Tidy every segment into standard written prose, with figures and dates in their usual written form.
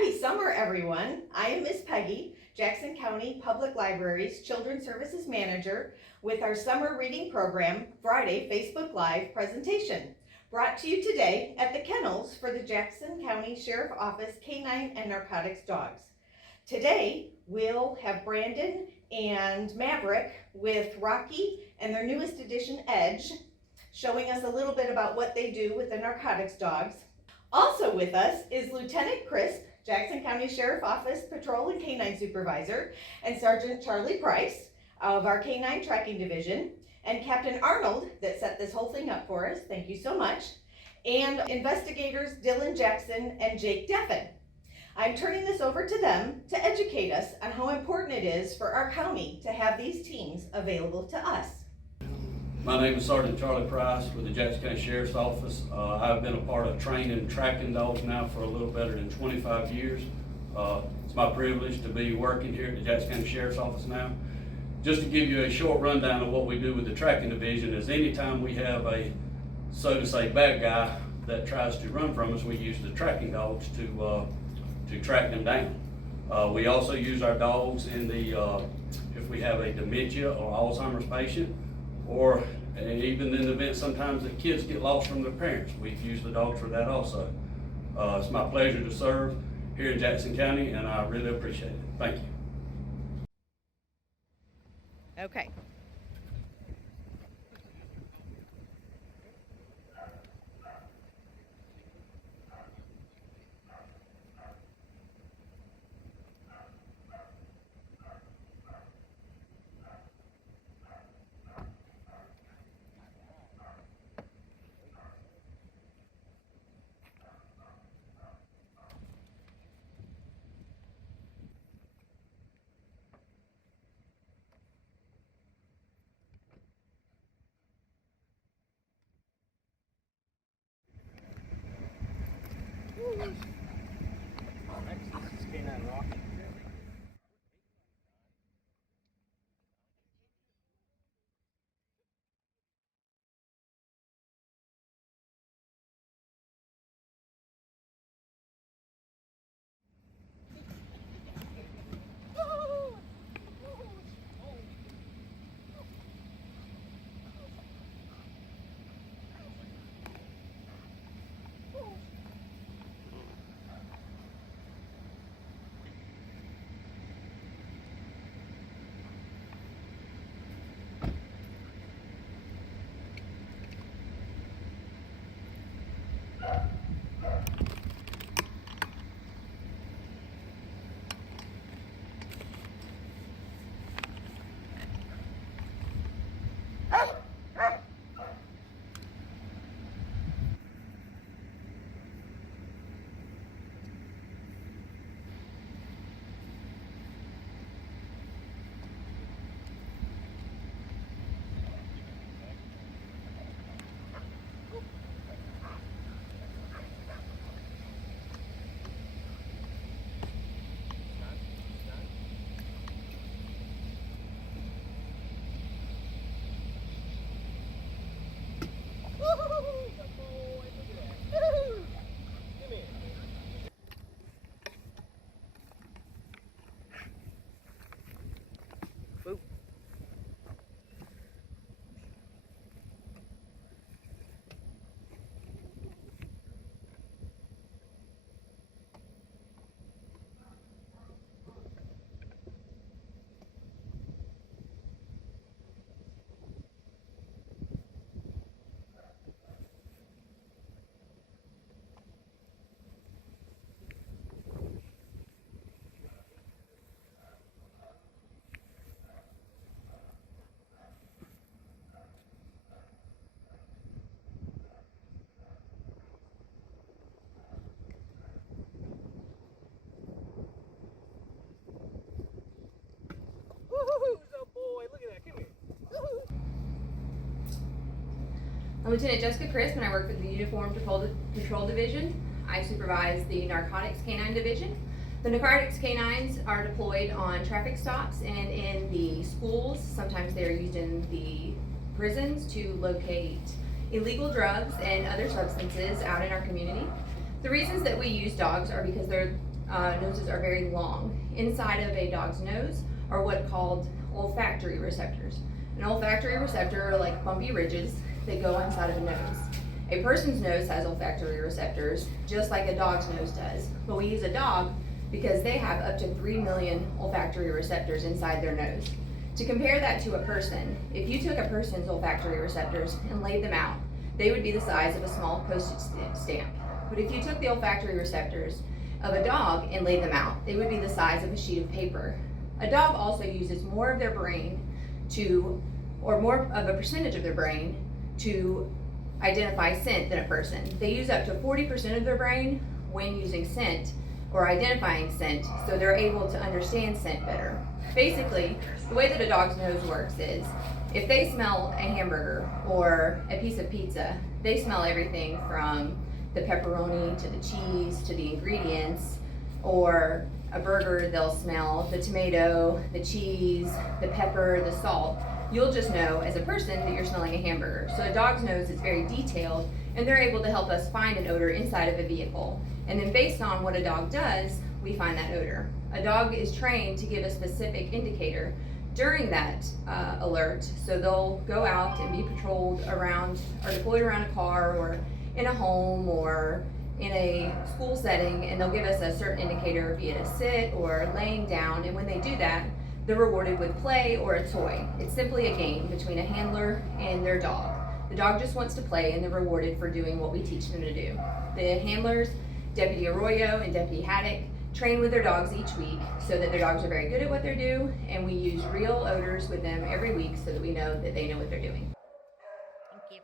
Happy summer, everyone. I am Miss Peggy, Jackson County Public Library's Children's Services Manager with our summer reading program Friday Facebook Live presentation, brought to you today at the kennels for the Jackson County Sheriff Office Canine and Narcotics dogs. Today, we'll have Brandon and Maverick with Rocky and their newest addition, Edge, showing us a little bit about what they do with the narcotics dogs. Also with us is Lieutenant Crisp, Jackson County Sheriff Office Patrol and Canine Supervisor, and Sergeant Charlie Price of our Canine Tracking Division, and Captain Arnold that set this whole thing up for us, thank you so much, and investigators Dylan Jackson and Jake Deffen. I'm turning this over to them to educate us on how important it is for our county to have these teams available to us. My name is Sergeant Charlie Price with the Jackson County Sheriff's Office. I've been a part of training and tracking dogs now for a little better than 25 years. It's my privilege to be working here at the Jackson County Sheriff's Office now. Just to give you a short rundown of what we do with the tracking division is anytime we have a, so to say, bad guy that tries to run from us, we use the tracking dogs to track them down. We also use our dogs in the, if we have a dementia or Alzheimer's patient, or even in the event sometimes that kids get lost from their parents. We've used the dogs for that also. It's my pleasure to serve here in Jackson County, and I really appreciate it. Thank you. Okay. Canine Rock. I'm Lieutenant Jessica Crisp, and I work for the Uniform Patrol Division. I supervise the Narcotics Canine Division. The Narcotics Canines are deployed on traffic stops and in the schools. Sometimes they're used in the prisons to locate illegal drugs and other substances out in our community. The reasons that we use dogs are because they're noses are very long. Inside of a dog's nose are what called olfactory receptors. An olfactory receptor are like bumpy ridges that go inside of a nose. A person's nose has olfactory receptors, just like a dog's nose does. But we use a dog because they have up to 3 million olfactory receptors inside their nose. To compare that to a person, if you took a person's olfactory receptors and laid them out, they would be the size of a small postage stamp. But if you took the olfactory receptors of a dog and laid them out, they would be the size of a sheet of paper. A dog also uses more of their brain or more of a percentage of their brain to identify scent than a person. They use up to 40% of their brain when using scent or identifying scent, so they're able to understand scent better. Basically, the way that a dog's nose works is, if they smell a hamburger or a piece of pizza, they smell everything from the pepperoni to the cheese to the ingredients. Or a burger, they'll smell the tomato, the cheese, the pepper, the salt. You'll just know as a person that you're smelling a hamburger. So a dog's nose is very detailed, and they're able to help us find an odor inside of a vehicle. And then based on what a dog does, we find that odor. A dog is trained to give a specific indicator during that alert. So they'll go out and be patrolled around or deployed around a car or in a home or in a school setting, and they'll give us a certain indicator, be it a sit or laying down. And when they do that, they're rewarded with play or a toy. It's simply a game between a handler and their dog. The dog just wants to play, and they're rewarded for doing what we teach them to do. The handlers, Deputy Arroyo and Deputy Haddock, train with their dogs each week so that their dogs are very good at what they do, and we use real odors with them every week so that we know that they know what they're doing. Thank you.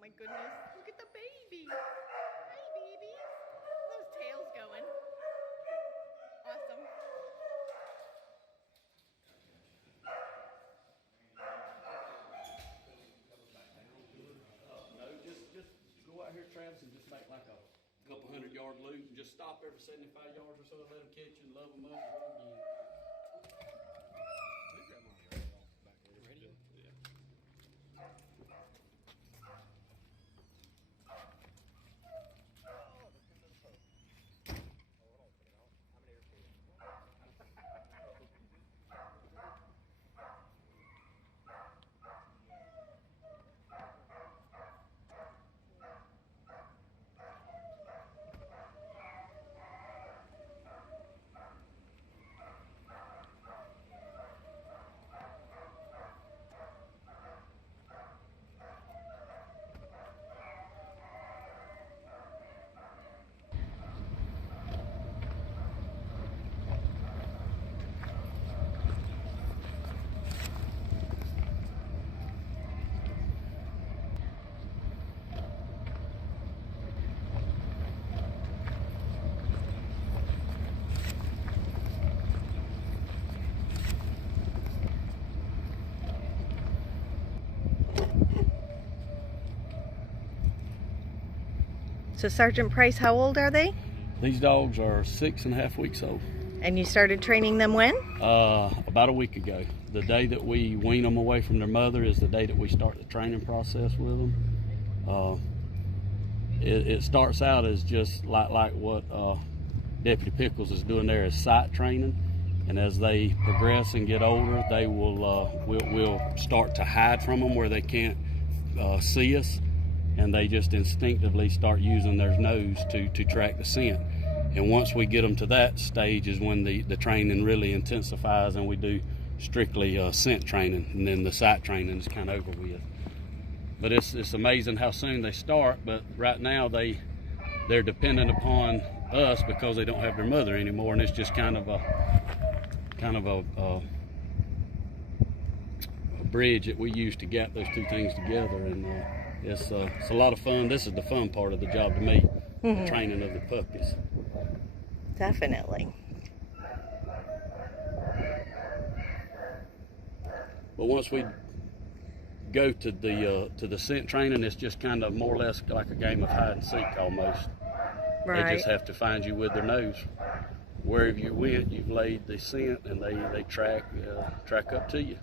My goodness, look at the baby. Hi, babies. Those tails going. Awesome. No, just go out here, Travis, and just make like a couple 100-yard loop and just stop every 75 yards or so, let them catch you and love them up and go again. So Sergeant Price, how old are they? These dogs are 6.5 weeks old. And you started training them when? About a week ago. The day that we wean them away from their mother is the day that we start the training process with them. It starts out as just like what Deputy Pickles is doing there, is sight training. And as they progress and get older, they we'll start to hide from them where they can't see us. And they just instinctively start using their nose to track the scent. And once we get them to that stage is when the training really intensifies, and we do strictly scent training, and then the sight training is kind of over with. But it's amazing how soon they start. But right now they're dependent upon us because they don't have their mother anymore, and it's just kind of a bridge that we use to gap those two things together. And it's a lot of fun. This is the fun part of the job to me, the training of the puppies. Definitely. But once we go to the scent training, it's just kind of more or less like a game of hide and seek almost. Right. They just have to find you with their nose. Wherever you went, you've laid the scent, and they track up to you.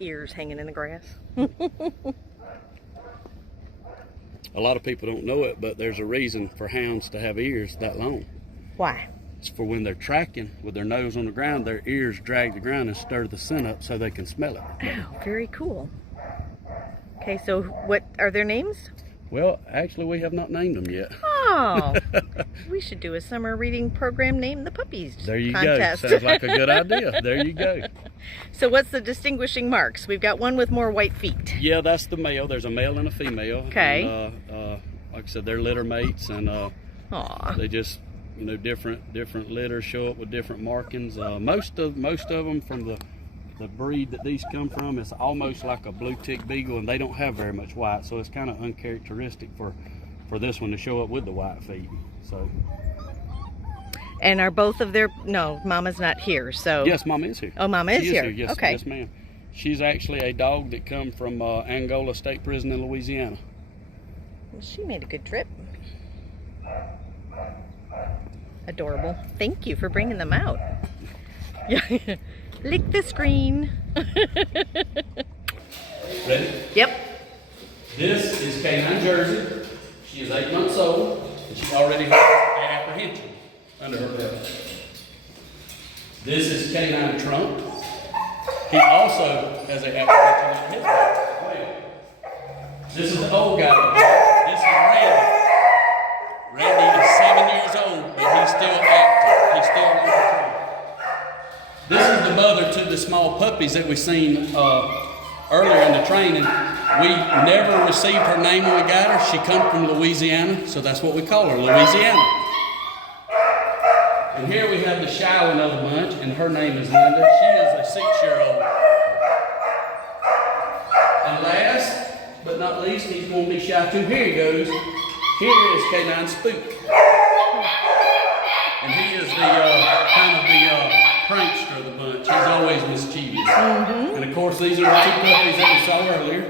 Ears hanging in the grass. A lot of people don't know it, but there's a reason for hounds to have ears that long. Why? It's for when they're tracking with their nose on the ground, their ears drag the ground and stir the scent up so they can smell it. Oh, very cool. Okay, so what are their names? Well, actually, we have not named them yet. Oh, we should do a summer reading program named the Puppies There you Contest. go. Sounds like a good idea. There you go. So what's the distinguishing marks? We've got one with more white feet. Yeah, that's the male. There's a male and a female. Okay. And, like I said, they're litter mates, and Aw. they just, different litters show up with different markings. Most of them from the breed that these come from is almost like a blue tick beagle, and they don't have very much white, so it's kind of uncharacteristic for this one to show up with the white feet. So. And are both of their, no, Mama's not here, so. Yes, Mama is here. Oh, Mama is She here. Yes, okay. Yes, ma'am. She's actually a dog that come from Angola State Prison in Louisiana. Well, she made a good trip. Adorable. Thank you for bringing them out. Yeah. Lick the screen. Ready? Yep. This is Canine Jersey. She is 8 months old, and she already has an apprehension under her belt. This is Canine Trump. He also has an apprehension under his belt as well. This is the old guy. This is Randy. Randy is 7 years old, but he's still active. He's still on patrol. This is the mother to the small puppies that we seen earlier in the training. We never received her name when we got her. She come from Louisiana, so that's what we call her, Louisiana. And here we have the shy one of the bunch, and her name is Linda. She is a 6-year-old. And last but not least, he's going to be shy too. Here he goes. Here is Canine Spook. And he is the kind of the prankster of the bunch. He's always mischievous. And of course, these are the two puppies that we saw earlier.